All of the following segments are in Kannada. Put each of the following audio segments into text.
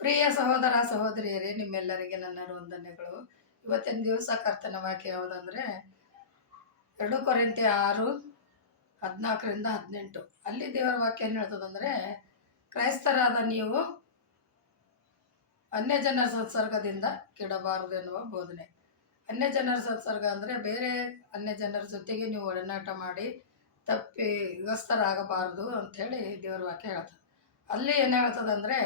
ಪ್ರಿಯ ಸಹೋದರ ಸಹೋದರಿಯರೇ, ನಿಮ್ಮೆಲ್ಲರಿಗೆ ನನ್ನ ವಂದನೆಗಳು. ಇವತ್ತಿನ ದಿವಸ ಕರ್ತನ ವಾಕ್ಯ ಯಾವುದಂದ್ರೆ 2 ಕೊರಿಂಥಿ 6:14-18. ಅಲ್ಲಿ ದೇವರ ವಾಕ್ಯ ಏನು ಹೇಳ್ತದಂದ್ರೆ, ಕ್ರೈಸ್ತರಾದ ನೀವು ಅನ್ಯ ಜನರ ಸಂಸರ್ಗದಿಂದ ಕೆಡಬಾರದು ಎನ್ನುವ ಬೋಧನೆ. ಅನ್ಯ ಜನರ ಸಂಸರ್ಗ ಅಂದರೆ ಬೇರೆ ಅನ್ಯ ಜನರ ಜೊತೆಗೆ ನೀವು ಒಡನಾಟ ಮಾಡಿ ತಪ್ಪಿಗಸ್ತರಾಗಬಾರದು ಅಂಥೇಳಿ ದೇವರ ವಾಕ್ಯ ಹೇಳ್ತದೆ. ಅಲ್ಲಿ ಏನು ಹೇಳ್ತದಂದರೆ,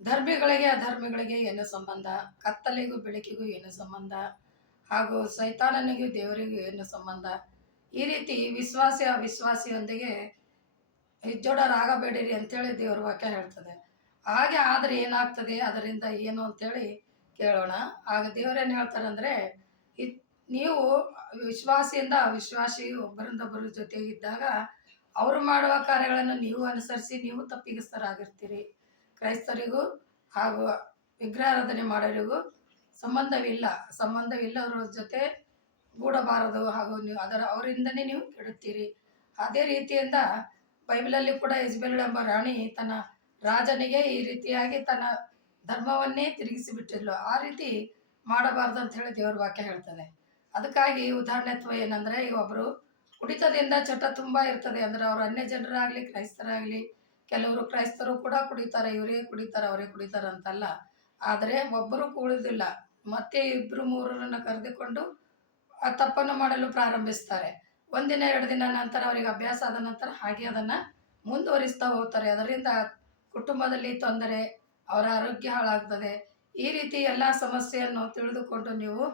ಧರ್ಮಿಗಳಿಗೆ ಅಧರ್ಮಿಗಳಿಗೆ ಏನು ಸಂಬಂಧ, ಕತ್ತಲಿಗೂ ಬೆಳಕಿಗೂ ಏನು ಸಂಬಂಧ, ಹಾಗೂ ಸೈತಾನನಿಗೂ ದೇವರಿಗೂ ಏನು ಸಂಬಂಧ. ಈ ರೀತಿ ವಿಶ್ವಾಸಿ ಅವಿಶ್ವಾಸಿಯೊಂದಿಗೆ ಹಿಜ್ಜೋಡರಾಗಬೇಡಿರಿ ಅಂತೇಳಿ ದೇವರ ವಾಕ್ಯ ಹೇಳ್ತದೆ. ಹಾಗೆ ಆದರೆ ಏನಾಗ್ತದೆ, ಅದರಿಂದ ಏನು ಅಂತೇಳಿ ಕೇಳೋಣ. ಆಗ ದೇವರೇನು ಹೇಳ್ತಾರೆ ಅಂದರೆ, ನೀವು ವಿಶ್ವಾಸಿಯಿಂದ ಅವಿಶ್ವಾಸಿ ಒಬ್ಬರಿಂದೊಬ್ಬರ ಜೊತೆಗಿದ್ದಾಗ ಅವರು ಮಾಡುವ ಕಾರ್ಯಗಳನ್ನು ನೀವು ಅನುಸರಿಸಿ ನೀವು ತಪ್ಪಿಗಸ್ತರಾಗಿರ್ತೀರಿ. ಕ್ರೈಸ್ತರಿಗೂ ಹಾಗೂ ವಿಗ್ರಹಾರಾಧನೆ ಮಾಡೋರಿಗೂ ಸಂಬಂಧವಿಲ್ಲವರ ಜೊತೆ ಗೂಡಬಾರದು, ಹಾಗೂ ನೀವು ಅವರಿಂದನೇ ನೀವು ಕೆಡುತ್ತೀರಿ. ಅದೇ ರೀತಿಯಿಂದ ಬೈಬಲಲ್ಲಿ ಕೂಡ ಇಜ್ಬೇಲ್ ಎಂಬ ರಾಣಿ ತನ್ನ ರಾಜನಿಗೆ ಈ ರೀತಿಯಾಗಿ ತನ್ನ ಧರ್ಮವನ್ನೇ ತಿರುಗಿಸಿಬಿಟ್ಟಿದ್ಲು. ಆ ರೀತಿ ಮಾಡಬಾರ್ದು ಅಂತ ಹೇಳಿ ದೇವರ ವಾಕ್ಯ ಹೇಳ್ತದೆ. ಅದಕ್ಕಾಗಿ ಉದಾಹರಣೆತ್ವ ಏನಂದರೆ, ಈಗ ಒಬ್ಬರು ಕುಡಿತದಿಂದ ಚಟ ತುಂಬ ಇರ್ತದೆ ಅಂದರೆ, ಅವರು ಅನ್ಯ ಜನರಾಗಲಿ ಕ್ರೈಸ್ತರಾಗಲಿ, ಕೆಲವರು ಕ್ರೈಸ್ತರು ಕೂಡ ಕುಡಿತಾರೆ, ಇವರೇ ಕುಡಿತಾರೆ ಅವರೇ ಕುಡಿತಾರೆ ಅಂತಲ್ಲ. ಆದರೆ ಒಬ್ಬರು ಕುಡಿದಿಲ್ಲ, ಮತ್ತೆ 2-3 ಕರೆದುಕೊಂಡು ಆ ತಪ್ಪನ್ನು ಮಾಡಲು ಪ್ರಾರಂಭಿಸ್ತಾರೆ. 1 ದಿನ 2 ದಿನ ನಂತರ ಅವರಿಗೆ ಅಭ್ಯಾಸ ಆದ ನಂತರ ಹಾಗೆ ಅದನ್ನು ಮುಂದುವರಿಸ್ತಾ ಹೋಗ್ತಾರೆ. ಅದರಿಂದ ಕುಟುಂಬದಲ್ಲಿ ತೊಂದರೆ, ಅವರ ಆರೋಗ್ಯ ಹಾಳಾಗ್ತದೆ. ಈ ರೀತಿ ಎಲ್ಲ ಸಮಸ್ಯೆಯನ್ನು ತಿಳಿದುಕೊಂಡು ನೀವು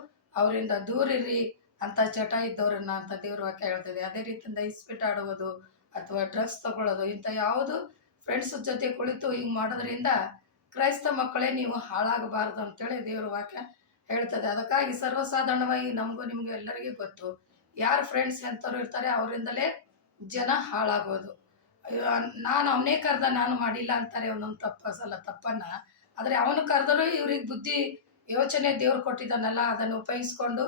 ಅವರಿಂದ ದೂರಿರಿ ಅಂತ ಚಟ ಇದ್ದವರನ್ನ ಅಂತ ದೇವ್ರ ವಾಕ್ಯ ಹೇಳ್ತದೆ. ಅದೇ ರೀತಿಯಿಂದ ಇಸ್ಪೀಟ್ ಆಡುವುದು ಅಥವಾ ಡ್ರಗ್ಸ್ ತಗೊಳ್ಳೋದು, ಇಂಥ ಯಾವುದು ಫ್ರೆಂಡ್ಸ್ ಜೊತೆ ಕುಳಿತು ಹಿಂಗೆ ಮಾಡೋದ್ರಿಂದ ಕ್ರೈಸ್ತ ಮಕ್ಕಳೇ ನೀವು ಹಾಳಾಗಬಾರ್ದು ಅಂತೇಳಿ ದೇವ್ರ ವಾಕ್ಯ ಹೇಳ್ತದೆ. ಅದಕ್ಕಾಗಿ ಸರ್ವಸಾಧಾರಣವಾಗಿ ನಮಗೂ ನಿಮಗೂ ಎಲ್ಲರಿಗೂ ಗೊತ್ತು, ಯಾರು ಫ್ರೆಂಡ್ಸ್ ಎಂಥವ್ರು ಇರ್ತಾರೆ ಅವರಿಂದಲೇ ಜನ ಹಾಳಾಗೋದು. ನಾನು ಅವನೇ ಕರೆದ ನಾನು ಮಾಡಿಲ್ಲ ಅಂತಾರೆ ಒಂದೊಂದು ತಪ್ಪನ್ನು. ಆದರೆ ಅವನು ಕರೆದರೂ ಇವ್ರಿಗೆ ಬುದ್ಧಿ ಯೋಚನೆ ದೇವ್ರು ಕೊಟ್ಟಿದ್ದಾನಲ್ಲ, ಅದನ್ನು ಉಪಯೋಗಿಸ್ಕೊಂಡು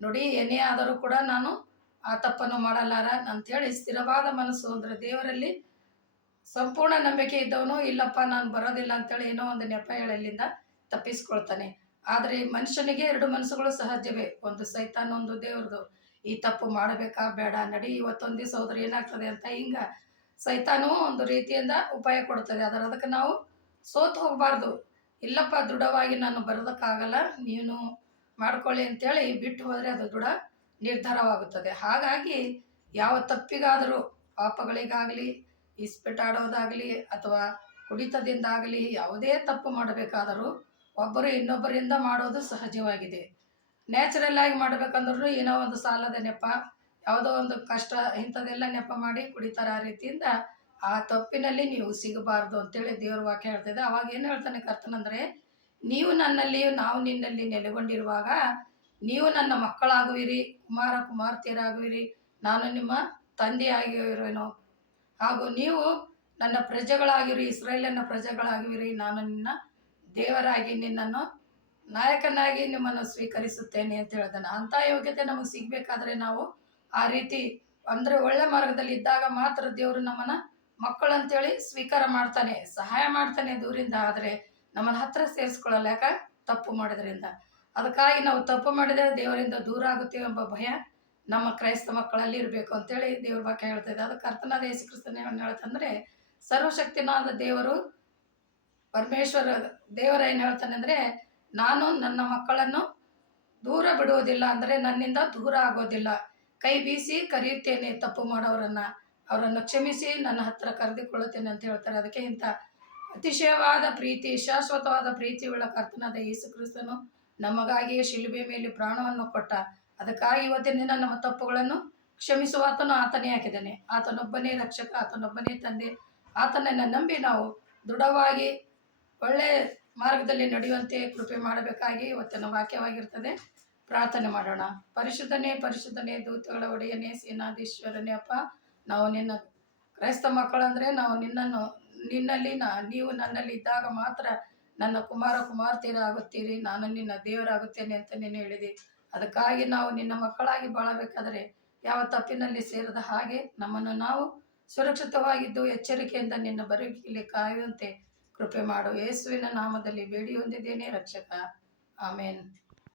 ನೋಡಿ ಏನೇ ಆದರೂ ಕೂಡ ನಾನು ಆ ತಪ್ಪನ್ನು ಮಾಡಲಾರ ಅಂಥೇಳಿ ಸ್ಥಿರವಾದ ಮನಸ್ಸು ಅಂದರೆ ದೇವರಲ್ಲಿ ಸಂಪೂರ್ಣ ನಂಬಿಕೆ ಇದ್ದವನು ಇಲ್ಲಪ್ಪ ನಾನು ಬರೋದಿಲ್ಲ ಅಂತೇಳಿ ಏನೋ ಒಂದು ನೆಪ ಹೇಳಲಿಂದ ತಪ್ಪಿಸ್ಕೊಳ್ತಾನೆ. ಆದರೆ ಮನುಷ್ಯನಿಗೆ 2 ಮನಸ್ಸುಗಳು ಸಹಜವೇ, ಒಂದು ಸೈತಾನ ಒಂದು ದೇವ್ರದು. ಈ ತಪ್ಪು ಮಾಡಬೇಕಾ ಬೇಡ, ನಡಿ ಇವತ್ತೊಂದು ದಿವಸ ಹೋದ್ರೆ ಏನಾಗ್ತದೆ ಅಂತ ಹಿಂಗೆ ಸೈತಾನೂ ಒಂದು ರೀತಿಯಿಂದ ಉಪಾಯ ಕೊಡ್ತದೆ. ಅದಕ್ಕೆ ನಾವು ಸೋತು ಹೋಗಬಾರ್ದು. ಇಲ್ಲಪ್ಪ ದೃಢವಾಗಿ ನಾನು ಬರೋದಕ್ಕಾಗಲ್ಲ, ನೀನು ಮಾಡ್ಕೊಳ್ಳಿ ಅಂತೇಳಿ ಬಿಟ್ಟು ಹೋದರೆ ಅದು ದೃಢ ನಿರ್ಧಾರವಾಗುತ್ತದೆ. ಹಾಗಾಗಿ ಯಾವ ತಪ್ಪಿಗಾದರೂ, ಪಾಪಗಳಿಗಾಗಲಿ, ಇಸ್ಪೀಟಾಡೋದಾಗಲಿ ಅಥವಾ ಕುಡಿತದಿಂದಾಗಲಿ ಯಾವುದೇ ತಪ್ಪು ಮಾಡಬೇಕಾದರೂ ಒಬ್ಬರು ಇನ್ನೊಬ್ಬರಿಂದ ಮಾಡೋದು ಸಹಜವಾಗಿದೆ. ನ್ಯಾಚುರಲ್ ಆಗಿ ಮಾಡಬೇಕಂದ್ರೂ ಏನೋ ಒಂದು ಸಾಲದ ನೆಪ, ಯಾವುದೋ ಒಂದು ಕಷ್ಟ, ಇಂಥದ್ದೆಲ್ಲ ನೆಪ ಮಾಡಿ ಕುಡಿತಾರೆ. ಆ ರೀತಿಯಿಂದ ಆ ತಪ್ಪಿನಲ್ಲಿ ನೀವು ಸಿಗಬಾರ್ದು ಅಂತೇಳಿ ದೇವ್ರ ವಾಕ್ಯ ಹೇಳ್ತಿದೆ. ಅವಾಗ ಏನು ಹೇಳ್ತಾನೆ ಕರ್ತನಂದರೆ, ನೀವು ನನ್ನಲ್ಲಿ ನಾವು ನಿನ್ನಲ್ಲಿ ನೆಲೆಗೊಂಡಿರುವಾಗ ನೀವು ನನ್ನ ಮಕ್ಕಳಾಗುವಿರಿ, ಕುಮಾರ ಕುಮಾರ್ತಿಯರಾಗುವಿರಿ, ನಾನು ನಿಮ್ಮ ತಂದೆಯಾಗಿರುವೆನು, ಹಾಗೂ ನೀವು ನನ್ನ ಪ್ರಜೆಗಳಾಗಿರಿ, ಇಸ್ರಾಯೇಲಿನ ಪ್ರಜೆಗಳಾಗುವಿರಿ, ನಾನು ನಿನ್ನ ದೇವರಾಗಿ ನಿನ್ನನ್ನು ನಾಯಕನಾಗಿ ನಿಮ್ಮನ್ನು ಸ್ವೀಕರಿಸುತ್ತೇನೆ ಅಂತ ಹೇಳ್ತಾನೆ. ಅಂಥ ಯೋಗ್ಯತೆ ನಮಗೆ ಸಿಗಬೇಕಾದ್ರೆ ನಾವು ಆ ರೀತಿ ಅಂದರೆ ಒಳ್ಳೆ ಮಾರ್ಗದಲ್ಲಿ ಇದ್ದಾಗ ಮಾತ್ರ ದೇವರು ನಮ್ಮನ್ನು ಮಕ್ಕಳಂತೇಳಿ ಸ್ವೀಕಾರ ಮಾಡ್ತಾನೆ, ಸಹಾಯ ಮಾಡ್ತಾನೆ ದೂರಿಂದ. ಆದರೆ ನಮ್ಮನ್ನು ಹತ್ರ ಸೇರಿಸ್ಕೊಳ್ಳಲ್ಲ, ಯಾಕೆ ತಪ್ಪು ಮಾಡೋದ್ರಿಂದ. ಅದಕ್ಕಾಗಿ ನಾವು ತಪ್ಪು ಮಾಡಿದರೆ ದೇವರಿಂದ ದೂರ ಆಗುತ್ತೇವೆ ಎಂಬ ಭಯ ನಮ್ಮ ಕ್ರೈಸ್ತ ಮಕ್ಕಳಲ್ಲಿ ಇರಬೇಕು ಅಂತೇಳಿ ದೇವ್ರ ವಾಕ್ಯ ಹೇಳ್ತದೆ. ಅದಕ್ಕೆ ಕರ್ತನಾದ ಯೇಸು ಕ್ರಿಸ್ತನ ಏನು ಹೇಳ್ತಂದರೆ, ಸರ್ವಶಕ್ತಿನಾದ ದೇವರು ಪರಮೇಶ್ವರ ದೇವರ ಏನು ಹೇಳ್ತಾನೆ ಅಂದರೆ, ನಾನು ನನ್ನ ಮಕ್ಕಳನ್ನು ದೂರ ಬಿಡುವುದಿಲ್ಲ, ಅಂದರೆ ನನ್ನಿಂದ ದೂರ ಆಗೋದಿಲ್ಲ, ಕೈ ಬೀಸಿ ಕರೆಯುತ್ತೇನೆ ತಪ್ಪು ಅವರನ್ನು ಕ್ಷಮಿಸಿ ನನ್ನ ಹತ್ರ ಕರೆದುಕೊಳ್ಳುತ್ತೇನೆ ಅಂತ ಹೇಳ್ತಾರೆ. ಅದಕ್ಕೆ ಇಂಥ ಅತಿಶಯವಾದ ಪ್ರೀತಿ, ಶಾಶ್ವತವಾದ ಪ್ರೀತಿಯುಳ್ಳ ಕರ್ತನಾದ ಯೇಸು ಕ್ರಿಸ್ತನು ನಮಗಾಗಿಯೇ ಶಿಲುಬೆ ಮೇಲೆ ಪ್ರಾಣವನ್ನು ಕೊಟ್ಟ. ಅದಕ್ಕಾಗಿ ಇವತ್ತಿನ ದಿನ ನಮ್ಮ ತಪ್ಪುಗಳನ್ನು ಕ್ಷಮಿಸುವಾತನು ಆತನೇ ಹಾಕಿದ್ದಾನೆ. ಆತನೊಬ್ಬನೇ ರಕ್ಷಕ, ಆತನೊಬ್ಬನೇ ತಂದೆ. ಆತನನ್ನು ನಂಬಿ ನಾವು ದೃಢವಾಗಿ ಒಳ್ಳೆಯ ಮಾರ್ಗದಲ್ಲಿ ನಡೆಯುವಂತೆ ಕೃಪೆ ಮಾಡಬೇಕಾಗಿ ಇವತ್ತಿನ ವಾಕ್ಯವಾಗಿರ್ತದೆ. ಪ್ರಾರ್ಥನೆ ಮಾಡೋಣ. ಪರಿಶುದ್ಧನೇ ಪರಿಶುದ್ಧನೇ, ದೂತಗಳ ಒಡೆಯನೇ, ಸೇನಾಧೀಶ್ವರನೇ, ಅಪ್ಪ, ನಾವು ನಿನ್ನ ಕ್ರೈಸ್ತ ಮಕ್ಕಳಂದರೆ ನಾವು ನಿನ್ನಲ್ಲಿ ನೀವು ನನ್ನಲ್ಲಿ ಇದ್ದಾಗ ಮಾತ್ರ ನನ್ನ ಕುಮಾರ ಕುಮಾರ್ತಿಯರಾಗುತ್ತೀರಿ, ನಾನು ನಿನ್ನ ದೇವರಾಗುತ್ತೇನೆ ಅಂತ ನೀನು ಹೇಳಿದೆ. ಅದಕ್ಕಾಗಿ ನಾವು ನಿನ್ನ ಮಕ್ಕಳಾಗಿ ಬಾಳಬೇಕಾದರೆ ಯಾವ ತಪ್ಪಿನಲ್ಲಿ ಸೇರದ ಹಾಗೆ ನಮ್ಮನ್ನು ನಾವು ಸುರಕ್ಷಿತವಾಗಿದ್ದು ಎಚ್ಚರಿಕೆಯಿಂದ ನಿನ್ನ ಬರುವಿಕೆಯಲ್ಲಿ ಕಾಯುವಂತೆ ಕೃಪೆ ಮಾಡು. ಯೇಸುವಿನ ನಾಮದಲ್ಲಿ ಬೇಡಿ ಹೊಂದಿದ್ದೇನೆ ರಕ್ಷಕ, ಆಮೇನ್.